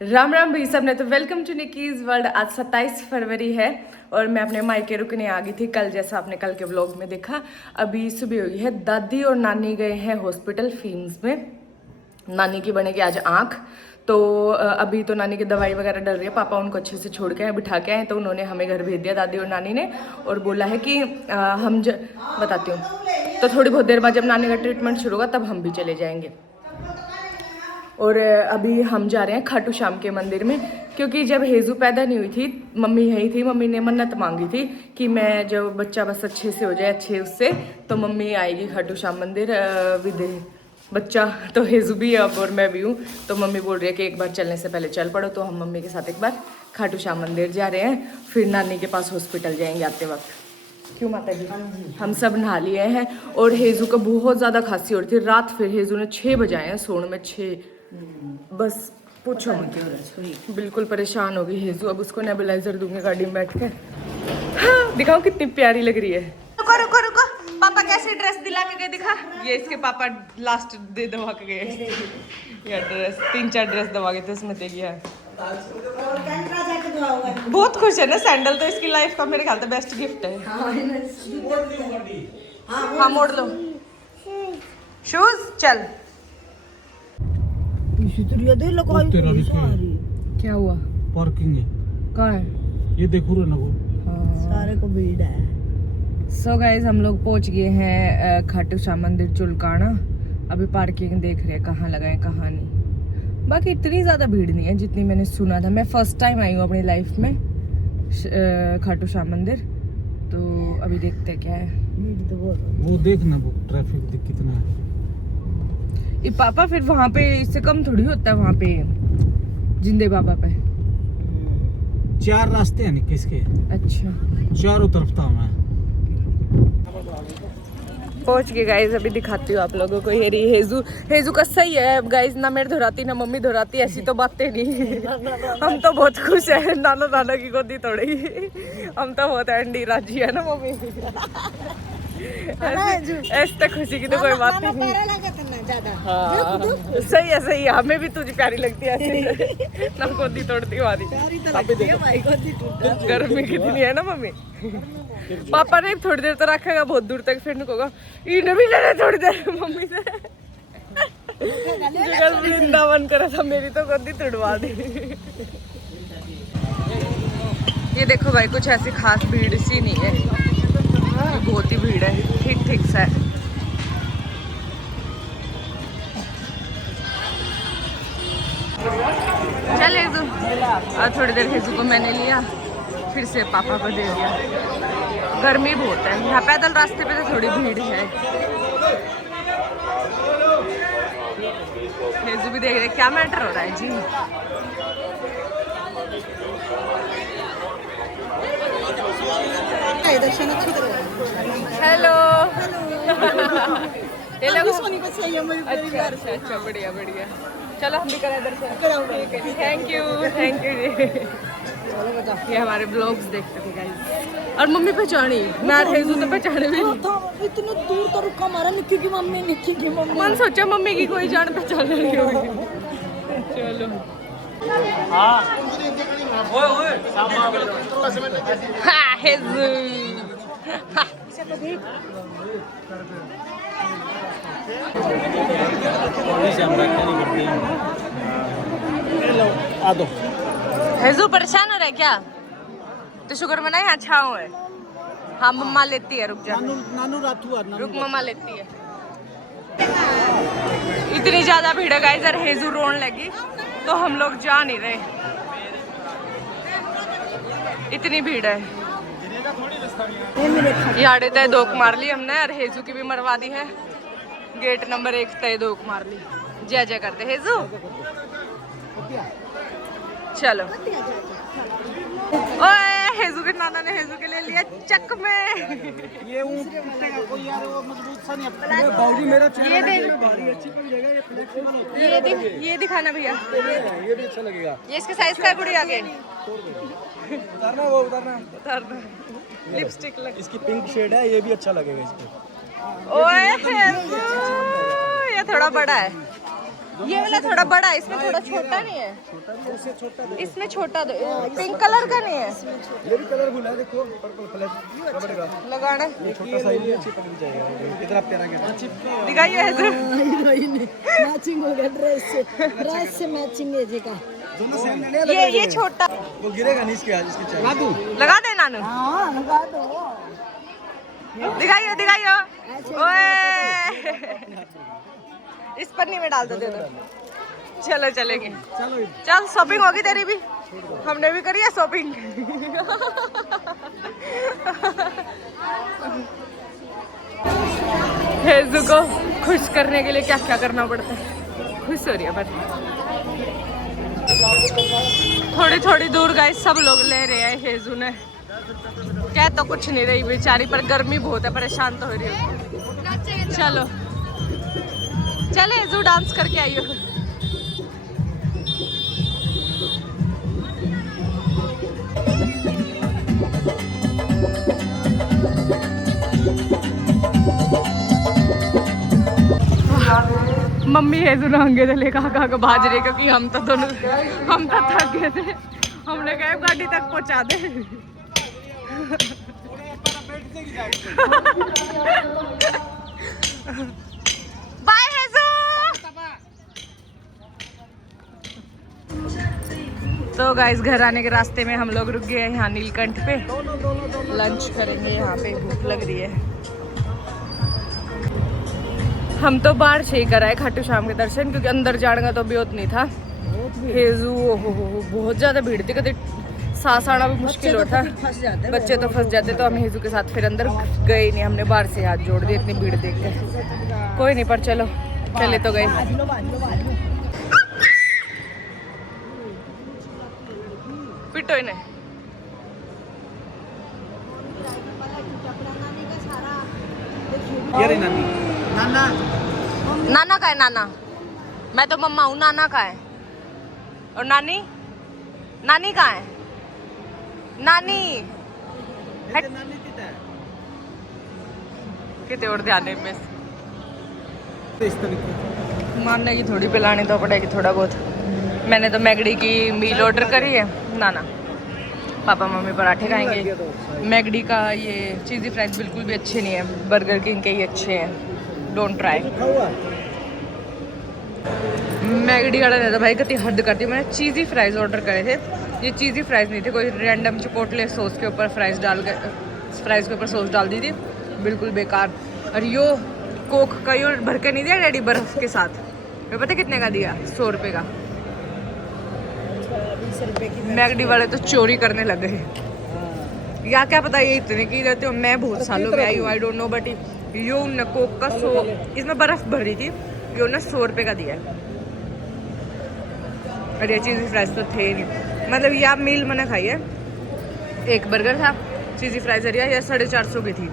राम राम भाई सब ने। तो वेलकम टू निकीज वर्ल्ड। आज 27 फरवरी है और मैं अपने मायके रुकने आ गई थी कल, जैसा आपने कल के व्लॉग में देखा। अभी सुबह हुई है, दादी और नानी गए हैं हॉस्पिटल फिम्स में। नानी की बनेगी आज आँख, तो अभी तो नानी की दवाई वगैरह डल रही है। पापा उनको अच्छे से छोड़ के बिठा के आए, तो उन्होंने हमें घर भेज दिया दादी और नानी ने, और बोला है कि बताती हूँ, तो थोड़ी बहुत देर बाद जब नानी का ट्रीटमेंट शुरू होगा तब हम भी चले जाएंगे। और अभी हम जा रहे हैं खाटू श्याम के मंदिर में, क्योंकि जब हेजू पैदा नहीं हुई थी मम्मी यही थी। मम्मी ने मन्नत मांगी थी कि मैं जब बच्चा बस अच्छे से हो जाए, अच्छे उससे, तो मम्मी आएगी खाटू श्याम मंदिर विद बच्चा। तो हेजू भी है अब और मैं भी हूँ, तो मम्मी बोल रही है कि एक बार चलने से पहले चल पड़ो। तो हम मम्मी के साथ एक बार खाटू श्याम मंदिर जा रहे हैं, फिर नानी के पास हॉस्पिटल जाएंगे आते वक्त। क्यों माता जी? हम सब नहा लिए हैं और हेजू को बहुत ज़्यादा खांसी हो रही थी रात। फिर हेजू ने 6 बजाए हैं सोने में, 6 बस पूछो मत, बिल्कुल परेशान हो गई हेजू। अब उसको नेबुलाइजर दूंगी गाड़ी में बैठ के। हाँ, दिखाओ कितनी प्यारी लग रही है। रुको रुको रुको, पापा कैसी ड्रेस दिला के गए दिखा। ये इसके पापा लास्ट दे दवा के गए ये ड्रेस, 3-4 ड्रेस दवा गए थे उसमें दे गया। बहुत खुश है ना। सैंडल तो इसकी लाइफ का मेरे ख्याल से बेस्ट गिफ्ट है। हाँ मोड़ लो शूज। चल क्या हुआ? पार्किंग है, कहाँ है? ये देखो रे ना वो सारे को भीड़ है। सो गाइस हम लोग पहुंच गए हैं खाटू श्याम मंदिर चुलकाना। अभी पार्किंग देख रहे हैं कहाँ लगाए कहाँ नहीं। बाकी इतनी ज़्यादा भीड़ नहीं है जितनी मैंने सुना था। मैं फर्स्ट टाइम आई हूँ अपनी लाइफ में खाटू श्याम मंदिर, तो अभी देखते क्या है। भीड़ तो बहुत वो देखना वो ट्रैफिक कितना है। ये पापा फिर वहाँ पे इससे कम थोड़ी होता है वहाँ पे जिंदे बाबा पे। 4 रास्ते हैं किसके, अच्छा चारों तरफ था। मैं पहुंच गए गाइज। अभी दिखाती हूँ आप लोगों को। ये रही हेजू। हेजू का सही है गाइज, ना मेरे धुराती ना मम्मी धुराती, ऐसी तो बातें नहीं। हम तो बहुत खुश है, नाना नाना की गोदी तोड़ी। हम तो बहुत एंडी राजी है ना मम्मी। ऐसे खुशी की तो कोई बात नहीं। हाँ सही है सही है, हमें भी तुझे प्यारी लगती है ऐसे। ना गोदी तोड़ती हमारी। गर्मी कितनी है ना मम्मी। पापा ने थोड़ी देर तो रखेगा, बहुत दूर तक, फिर होगा इन्हें भी लेने थोड़ी देर मम्मी से। वृंदावन करा था, मेरी तो गोदी तोड़वा दी। ये देखो भाई, कुछ ऐसी खास भीड़ सी नहीं है, बहुत ही भीड़ है, ठीक ठीक सा है। चल हेजू, और थोड़ी देर हेजू को मैंने लिया, फिर से पापा को दे दिया। गर्मी बहुत है यहाँ, पैदल रास्ते पे तो थोड़ी भीड़ है। हेजू भी देख रहे क्या मैटर हो रहा है जी। हेलो ये लोग अच्छा अच्छा अच्छा, बढ़िया बढ़िया। चलो हम भी करें इधर से। थैंक यू जी। ये हमारे ब्लॉग्स देखते थे गाइस, और मम्मी पहचानी, मैं हेजू तो पहचाने भी नहीं। इतने दूर तो रुका हमारा निक्की की मम्मी, निक्की की मम्मी। मन सोचा मम्मी की कोई जान पहचान नहीं होगी। चलो हाँ हेजू। हेजू परेशान हो रहा है क्या? तो शुक्र मना यहाँ छाँव है। हाँ मम्मा लेती है, रुक जा। नानू रातू रुक, मम्मा लेती है। इतनी ज्यादा भीड़ है गाइस, और हेजू रोने लगी तो हम लोग जा नहीं रहे, इतनी भीड़ है। याडे तय दोक मार ली हमने, और हेजू की भी मरवा दी है। गेट नंबर 1 तय दोक मार ली। जय जय करते हेजू। चलो ओए, हेजू के नाना ने हेजू के ले लिया चक में। ये कोई यार वो मजबूत सा नहीं है। बाउजी मेरा ये दे, अच्छी पड़ जाएगा, ये फ्लेक्सिबल ये दिखाना भैया, ये भी अच्छा लगेगा। ये इसके साइज का गुड़ी आगे उतारना, वो उतारना। लिपस्टिक लग, इसकी पिंक शेड है, ये भी अच्छा लगेगा इस पे। ओए ये थोड़ा बड़ा है। ये वाला थोड़ा बड़ा है, इसमें थोड़ा छोटा नहीं है। इसमें छोटा दो, पिंक कलर का नहीं है। ये भी कलरफुल है, देखो पर्पल फ्लैश रबड़ का लगाना ये छोटा साइज है, चिपक भी जाएगा। कितना प्यारा गया दिखाइए ऐसे। मैचिंग हो गया ड्रेस से मैचिंग है जी का। दोनों सेम ले ये छोटा वो गिरेगा नहीं इसके आज, इसकी चाहिए लगा दूं। लगा दे नानू। हाँ लगा दो। दिखाइयो दिखाइयो। ओए इस पन्नी में डाल दो, दे दो। चलो चलेंगे। चल शॉपिंग होगी तेरी भी, हमने भी करी है शॉपिंग। हेजू को खुश करने के लिए क्या क्या करना पड़ता है। खुश हो रही है पर थोड़ी थोड़ी दूर गए, सब लोग ले रहे हैं। हेजू ने क्या तो कुछ नहीं रही बेचारी, पर गर्मी बहुत है, परेशान तो हो रही है। चलो चले हेजू, डांस करके आइयो। मम्मी हेजू नंगे थे लेकर कहा भाज रही, क्योंकि हम तो थक गए थे। हमने कहा गाड़ी तक पहुंचा दे। बाय हेजू। तो गाइस घर आने के रास्ते में हम लोग रुक गए हैं यहाँ नीलकंठ पे, लंच करेंगे यहाँ पे, भूख लग रही है। हम तो बाहर से ही कराए खाटू श्याम के दर्शन, क्योंकि अंदर जाने का तो बहुत नहीं था। हेजू ओहो बहुत ज्यादा भीड़ थी, कभी सांस आना भी मुश्किल होता। बच्चे तो फंस जाते, तो हम हेजू के साथ फिर अंदर गए नहीं, हमने बाहर से हाथ जोड़ दिए इतनी भीड़ देख कर। कोई नहीं, पर चलो चले तो गए। पिटो इन्हें। ये रही नानी। नाना नाना का है नाना, मैं तो मम्मा हूँ। नाना का है और नानी, नानी कहाँ है? नानी कितने और ध्यान में इस तरीके मानने की थोड़ी पिलानी तो पड़ेगी थोड़ा बहुत। मैंने तो मैगडी की मील ऑर्डर करी है। नाना पापा मम्मी पराठे खाएंगे। मैगडी का ये चीज़ी फ्राइज बिल्कुल भी अच्छे नहीं है, बर्गर किंग के ही अच्छे हैं, डोंट ट्राई। मैगडी वाला नहीं था भाई, कितनी हद करती। मैंने चीज़ी फ्राइज ऑर्डर करे थे, ये चीज़ी फ्राइज नहीं थे, कोई रैंडम चिपोटले सॉस के ऊपर फ्राइज डाल के, फ्राइज के ऊपर सॉस डाल दी थी, बिल्कुल बेकार। और यो कोक का यो भर के नहीं दिया डैडी बर्फ के साथ, मैं पता कितने का दिया? 100 रुपये का। मैगडी वाले तो चोरी करने लगे हैं, या क्या पता ये इतने की रहते हो। मैं बहुत सालों में आई हूँ, आई डोंट नो, बट यो न कोक का 100, इसमें बर्फ भर रही थी, यो ने 100 रुपये का दिया है। और ये चीज़ी फ्राइज तो थे ही नहीं, मतलब ये आप मील मैंने खाई है, एक बर्गर था, चीज़ी फ्राइज है, ये 450 की थी।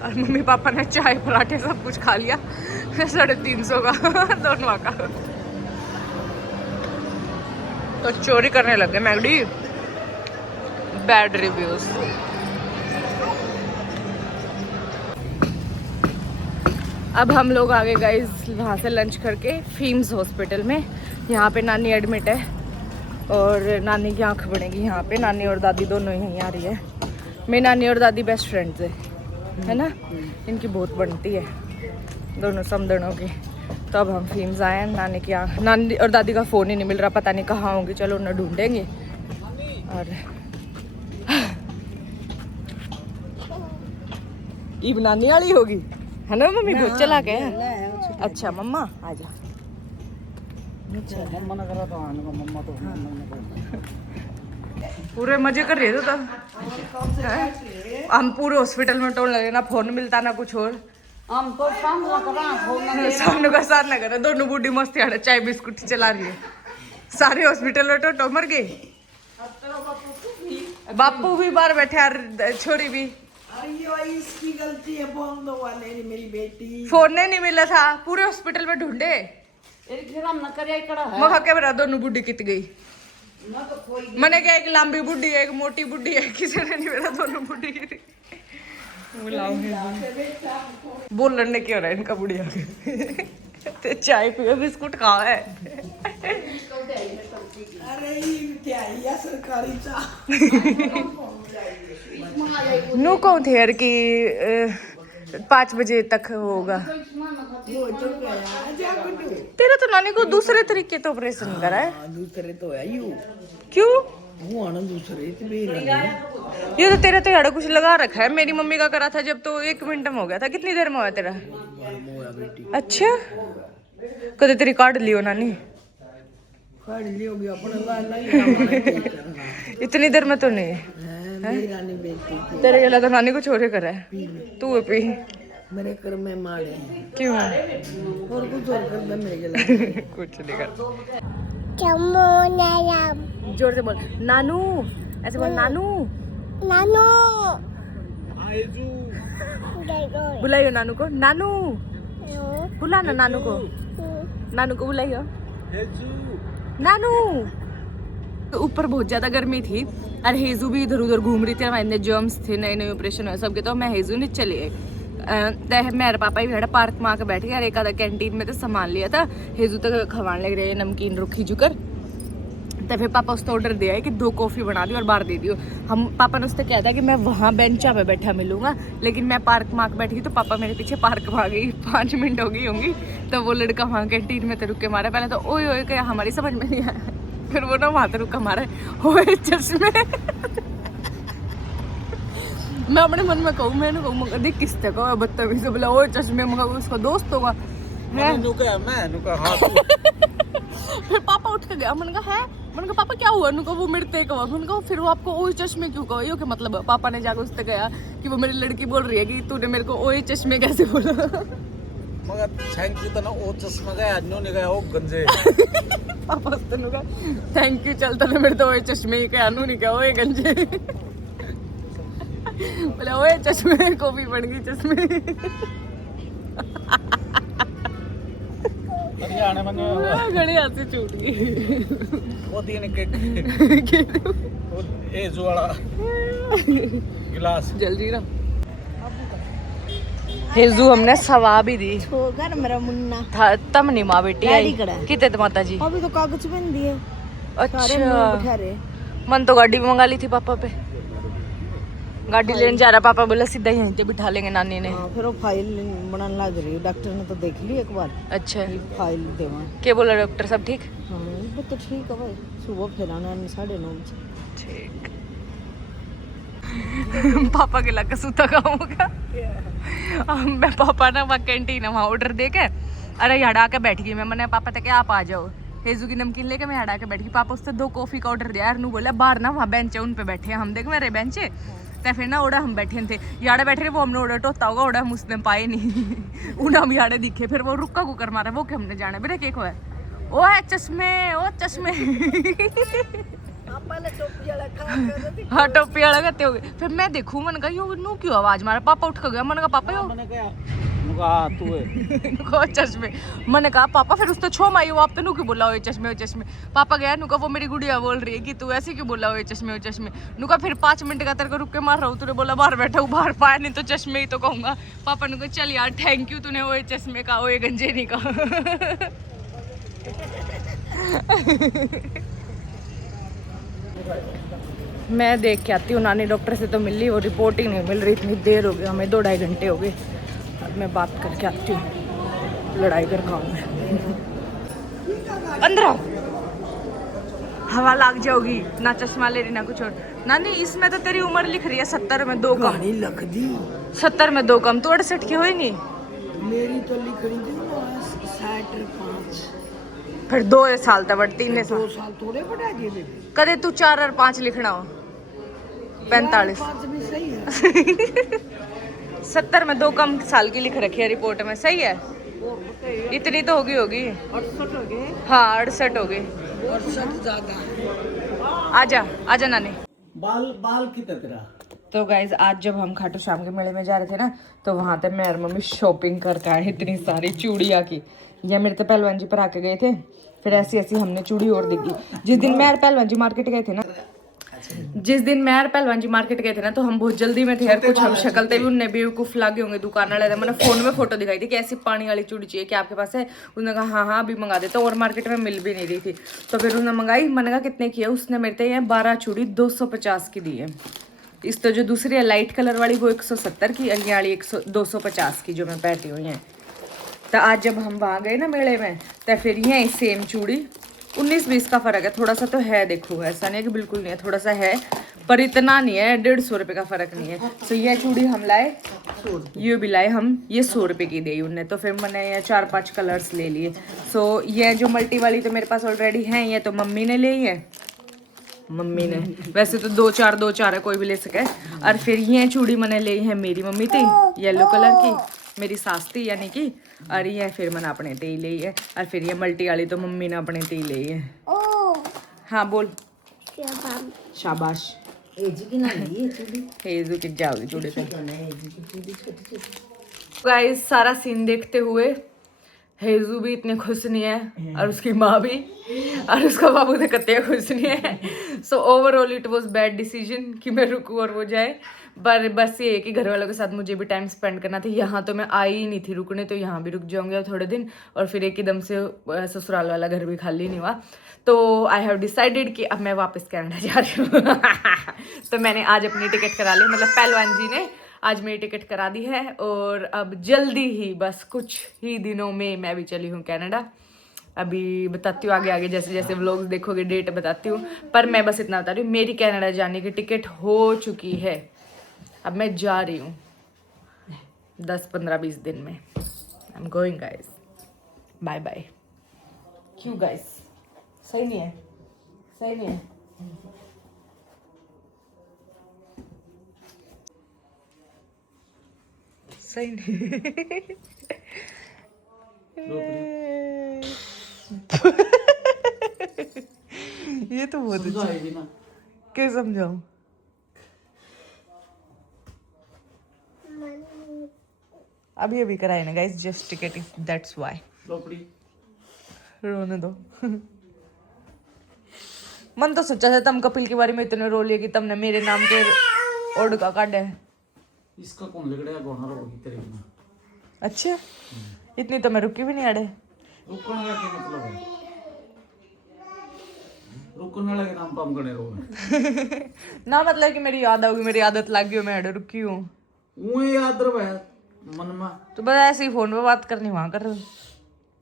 और मम्मी पापा ने चाय पराठे सब कुछ खा लिया 350 का दोनों का। तो चोरी करने लग गए मैगडी। Bad reviews. अब हम लोग आगे गाइस वहाँ से लंच करके फीम्स हॉस्पिटल में, यहाँ पे नानी एडमिट है और नानी की आँख बनेगी यहाँ पे। नानी और दादी दोनों यहीं आ रही है। मेरी नानी और दादी बेस्ट फ्रेंड्स है ना, इनकी बहुत बनती है दोनों समदनों की। तो अब हम फीम्स आए हैं। नानी की आँख, नानी और दादी का फ़ोन ही नहीं मिल रहा, पता नहीं कहाँ होंगी। चलो उन्हें ढूंढेंगे। और ईब नानी वाली होगी है ना मम्मी, बहुत चला के है। अच्छा मम्मा आ जा। मना करा था आने को, मम्मा तो पूरे मजे कर रहे थे तब। हम पूरे हॉस्पिटल में टोल लगे, ना फोन मिलता ना कुछ और। हम तो सामने का साथ ना करे, दोनों बूढ़ी मस्ती आड़े चाय बिस्कुट चला रही है। सारे हॉस्पिटल में तो मर गए। बापू भी बाहर बैठे यार, छोरी भी। इसकी गलती है, बोल वाले मेरी बेटी। फोन नहीं मिला था, पूरे हॉस्पिटल में ढूंढे। मखा के बरा दोनों बुढ़ी कित गई। मैंने क्या, एक लंबी बुढ़ी है, एक मोटी बुढ़ी है, किसी ने नहीं मेरा दोनों बुढ़ी की। बोल लड़ने क्यों रहा है इनका बुढ़िया के। तो चाय पियो बिस्कुट खाओ है। अरे क्या है सरकारी चाह नो कौन थे यार कि 5 बजे तक होगा। वो तो गया जा गुड्डू तेरा तो नानी को दूसरे तरीके तो ऑपरेशन करा है। दूसरे तो है यू क्यों? वो आना दूसरे तो भी लगे ये तो तेरा तो यार कुछ लगा रखा है। मेरी मम्मी का करा था जब तो 1 मिनट में हो गया था। कितनी देर में हुआ तेरा? अच्छा कदे तेरी काट लियो नानी? काट लियोगी अपने लाल इतनी देर में तो नहीं। मेरी रानी बेटी तेरे गला तो नानी को छोरे करा है। तू पी मेरे कर में मारे क्यों? और कुछ और कर दे मेरे गले कुछ नहीं कर। जोर से बोल नानू, ऐसे बोल नानू। नानू बुलाइयो नानू को। नानू बुला ना नानू को। नानू को बुलाइयो नानू। तो ऊपर बहुत ज्यादा गर्मी थी और हेजू भी इधर उधर घूम रही थी। हमारे इतने जर्म्स थे, नए नए ऑपरेशन हुए सबके। तो मैं हेजू नहीं चली गई। मेरे पापा भी पार्क में आके बैठ गया और एक आधा कैंटीन में तो सामान लिया था। हेजू तक खवाने लग रहे नमकीन रुखी जुकर। तो फिर पापा उसने ऑर्डर दिया है कि 2 कॉफी बना दी और बाहर दे दियो। हम पापा ने उससे कहा था कि मैं वहाँ बेंचा पे बैठा मिलूंगा, लेकिन मैं पार्क में आके बैठी तो पापा मेरे पीछे पार्क में आ गई। 5 मिनट हो गई होंगी तो वो लड़का वहाँ कैंटीन में तो रुक के मारा। पहले तो ओए ओए क्या हमारी समझ में नहीं आया। फिर वो ना वहाँ तो रुका मारा ओए चश्मे। मैं अपने मन में कहूँ, मैंने कहूँ देख किससे कहो बदतमीज से बोला ओए चश्मे। मगर उसका दोस्त होगा है। फिर पापा उठ के गया। मैंने कहा है, मैंने कहा पापा क्या हुआ? उनको वो मेरे ते कहा। मैंने कहा फिर वो आपको ओए चश्मे क्यों कहो? यो क्या मतलब? पापा ने जाकर उससे कहा कि वो मेरी लड़की बोल रही है कि तूने मेरे को ओए चश्मे कैसे बोला। मगर थैंक यू तना ओ चश्मा गया नो ने गया ओ गंजे। पापा उसने कहा थैंक यू चलता ना मेरे तो ओए चश्मे ही कहा नु नहीं कहा ओए गंजे। बोले ओए चश्मे कॉफी बन गई चश्मे। हरियाणा में घड़ी हाथ से छूट गई। वो दिन के वो एज वाला गिलास जल्दी ना। हेजू हमने सवा भी दी छोकर मेरा मुन्ना था तम नहीं माँ बेटी आई डैडी कड़ा है। कितने माता जी। अभी तो कागज बन दिए सारे अच्छा बैठा रहे मन तो गाड़ी मंगा ली थी पापा पे। गाड़ी लेने जा रहा पापा बोला सीधा यहीं पे बिठा लेंगे नानी ने। हाँ, फिर वो फाइल बनाने लग रही है। डॉक्टर ने तो देख ली एक बार अच्छा फाइल देवा। क्या बोला डॉक्टर? सब ठीक? हाँ वो तो ठीक है भाई। सुबह फिर आना 9:30 बजे। ठीक। पापा के लग सूता खाऊंगा। मैं पापा ना वहाँ कैंटीन है वहाँ ऑर्डर दे के अरे यहाँ आके बैठ गई। मैंने पापा तक आप आ जाओ। हेजू की नमकीन लेके मैं यहाँ आके बैठ गई। पापा उससे 2 कॉफी का ऑर्डर दिया यार। नू बोला बाहर ना वहाँ बेंच है उन पे बैठे हैं हम। देख मेरे बेंच है तो फिर ना ओड़ा हम बैठे थे याड़े बैठे रहे। वो हमने ओड़ा टोता होगा ओड़ा हम उसने पाए नहीं। उन्हें हम याड़े दिखे। फिर वो रुक्का कुकर मारा वो कि हमने जाने बेटे केक हुआ ओ है चश्मे ओ चश्मे। हाँ टोपी वाला करते हो गए। फिर मैं देखूं मन कहा यो नू क्यों आवाज मारा। पापा उठ के गया। मैंने कहा पापा यो मैंने कहा नुका तू है चश्मे। मैंने कहा पापा फिर उसने छो माई आप तो नू क्यों बोला ओ चश्मे ओ चश्मे। पापा गया नुका वो मेरी गुड़िया बोल रही है कि तू ऐसे क्यों बोला ओ चश्मे ओ चश्मे। नुका फिर 5 मिनट का तेरे को रुक के मार रहा हूँ। तूने बोला बाहर बैठा हूँ बाहर पाया नहीं तो चश्मे ही तो कहूंगा। पापा ने कहा चल यार थैंक यू तूने ओ चश्मे का ओ गंजे नहीं कहा। मैं देख के आती हूँ नानी डॉक्टर से तो मिल ली। वो रिपोर्ट ही नहीं मिल रही। इतनी देर हो गई हमें 2-2.5 घंटे हो गए। अब मैं बात करके आती हूँ। लड़ाई कर खाऊँ मैं। अंदर आओ हवा लाग जाओगी। ना चश्मा ले रही ना कुछ और। नानी इसमें तो तेरी उम्र लिख रही है 70 में 2 कम। कहानी लख दी 70 में 2 कम तो 68 की होएगी। मेरी तो लिख रही थी 65। फिर 2 साल तक बढ़ 3 साल 2 साल थोड़े बढ़ा दिए थे। कदे तू 4 और 5 लिखना हो 45। 5 भी सही है। 70 में 2 कम साल की लिख रखी है रिपोर्ट में। सही है इतनी तो होगी 68 हो गए। हाँ 68 हो गई। 68 ज्यादा। आजा नानी। बाल की तरह। तो गाइज आज जब हम खाटू श्याम के मेले में जा रहे थे ना तो वहाँ पे मैं और मम्मी शॉपिंग करके आए। इतनी सारी चूड़िया की। ये मेरे तो पहलवान जी पर आके गए थे। फिर ऐसी ऐसी हमने चूड़ी और देखी। जिस दिन मैं और पहलवान जी मार्केट गए थे ना जिस दिन मैं और पहलवान जी मार्केट गए थे ना, तो हम बहुत जल्दी में थे यार, कुछ हम शक्ल भी उनने बेवकूफ लागे होंगे दुकान वाले। मैंने फोन में फोटो दिखाई थी कि ऐसी पानी वाली चूड़ी चाहिए, क्या आपके पास है? उसने कहा हाँ हाँ अभी मंगा देता हूँ, और मार्केट में मिल भी नहीं रही थी। तो फिर उन्होंने मंगाई। मैंने कहा कितने की है? उसने मेरे से ये 12 चूड़ी 250 की दी है। इस तो जो दूसरी है लाइट कलर वाली वो 170 की, और ये वाली 250 की जो मैं पहनती हूँ ये। तो आज जब हम वहाँ गए ना मेले में, तो फिर ये सेम चूड़ी 19-20 का फर्क है, थोड़ा सा तो है। देखो ऐसा नहीं है कि बिल्कुल नहीं है, थोड़ा सा है, पर इतना नहीं है। 150 रुपये का फर्क नहीं है। तो ये चूड़ी हम लाए, ये भी लाए हम, ये 100 रुपये की दी उनने। तो फिर मैंने ये 4-5 कलर्स ले लिए। सो ये जो मल्टी वाली तो मेरे पास ऑलरेडी है, ये तो मम्मी ने ली है। मम्मी ने वैसे तो 2-4 है, कोई भी ले सके। और फिर ये चूड़ी मैंने ली है, मेरी मम्मी थी येलो कलर की, मेरी सास थी यानी कि, और ये फिर मैंने अपने ते ही ली है। और फिर ये मल्टी वाली तो मम्मी ने अपने ते ही ली है। हाँ बोल। शाबाश। हेजू की जाओगी चूड़ी पे। गाइस सारा सीन देखते हुए हेजू भी इतने खुश नहीं है, और उसकी माँ भी, और उसका बाबू तो कतई खुश नहीं है। So overall it was bad decision कि मैं रुकूं और वो जाए। पर बस ये है कि घर वालों के साथ मुझे भी टाइम स्पेंड करना था। यहाँ तो मैं आई ही नहीं थी रुकने, तो यहाँ भी रुक जाऊंगी और थोड़े दिन, और फिर एकदम से ससुराल वाला घर भी खाली नहीं हुआ। तो आई हैव डिसाइडेड कि अब मैं वापस कनाडा जा रही हूँ। तो मैंने आज अपनी टिकट करा ली, मतलब पहलवान जी ने आज मेरी टिकट करा दी है, और अब जल्दी ही बस कुछ ही दिनों में मैं भी चली हूँ कनाडा। अभी बताती हूँ आगे आगे, जैसे जैसे व्लॉग्स देखोगे डेट बताती हूँ। पर मैं बस इतना बता रही हूँ, मेरी कनाडा जाने की टिकट हो चुकी है। अब मैं जा रही हूँ 10-15-20 दिन में। I am going guys, bye bye. क्यों गाइस, सही नहीं है? सही नहीं है? सही नहीं। ये तो बहुत अच्छा है ना। क्या समझाऊं? अभी अभी कराए ना guys, just ticket, that's why. रोने दो। मन तो सोचा था तुम कपिल के बारे में इतने रो लिए कि तुमने मेरे नाम के ओड का काटे है। इसका कौन लग रहा है बोना रोगी तेरे में? अच्छा, इतनी तो मैं रुकी भी नहीं अड़े। रुकने का क्या मतलब है? रुकने लगे नाम पम करने रोगे ना मतलब कि मेरी याद आओगी, मेरी आदत लग गई हो, मैं अड़े रुकी हूँ। वो याद रहे मन में। तो बस ऐसे ही फोन पे बात करनी, वहां कर,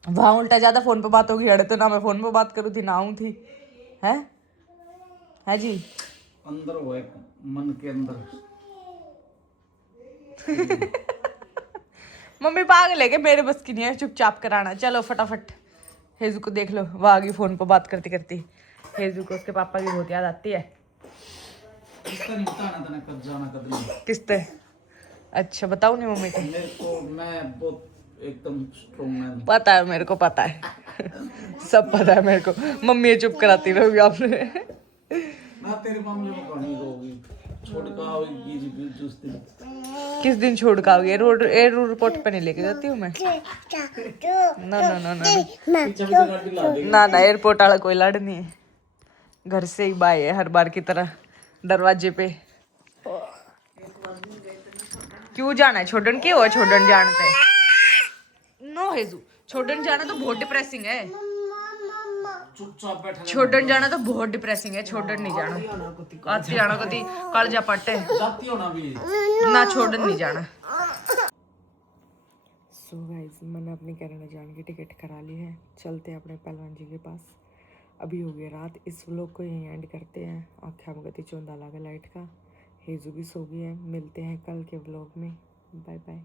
वहां उल्टा ज्यादा फोन पे बात होगी। अड़े तो ना मैं फोन पे बात करूँ थी ना हूँ थी, है जी। अंदर वो है, मन के अंदर। मम्मी पागल है कि मेरे बस की नहीं है चुपचाप कराना। चलो फटाफट हेजू को देख लो, वो आ गई फोन पे बात करती करती। हेजू को उसके पापा की बहुत याद आती है। इसका नहीं बताना तने कब जाना कब नहीं। किसते? अच्छा बताओ नहीं मम्मी को। मेरे को मैं बहुत एकदम स्ट्रॉन्ग मैन। पता है मेरे को, पता है। सब पता है मेरे को। मम्मी ये चुप कराती रहोगी आपने। ना तेरे मामले में कहानी रोगी छोड़ का होगी जी जिस दिन। किस दिन छोड़ का आओगे? रोड एयर रिपोर्ट पे नहीं लेके जाती हूँ मैं। ना ना ना ना ना ना, एयरपोर्ट वाला कोई लड़ नहीं है। घर से ही बाय है हर बार की तरह, दरवाजे पे। क्यों जाना है छोड़न? क्यों है छोड़न जानते? नो हेजू, छोड़न जाना तो बहुत डिप्रेसिंग है। चुपचाप बैठा छोड़न जाना तो बहुत डिप्रेसिंग है, छोड़न नहीं जाना। आती आना कभी कल जा पट्टे जाती हो ना भी ना, छोड़न नहीं जाना। सो गाइस मैंने अपनी कनाडा जाने की टिकट करा ली है, चलते हैं अपने पहलवान जी के पास। अभी हो गई रात, इस व्लॉग को यहीं एंड करते हैं। आख्या मगती चौंधा लगा लाइट का। हेजू भी सो गई है। मिलते हैं कल के व्लॉग में। Bye bye.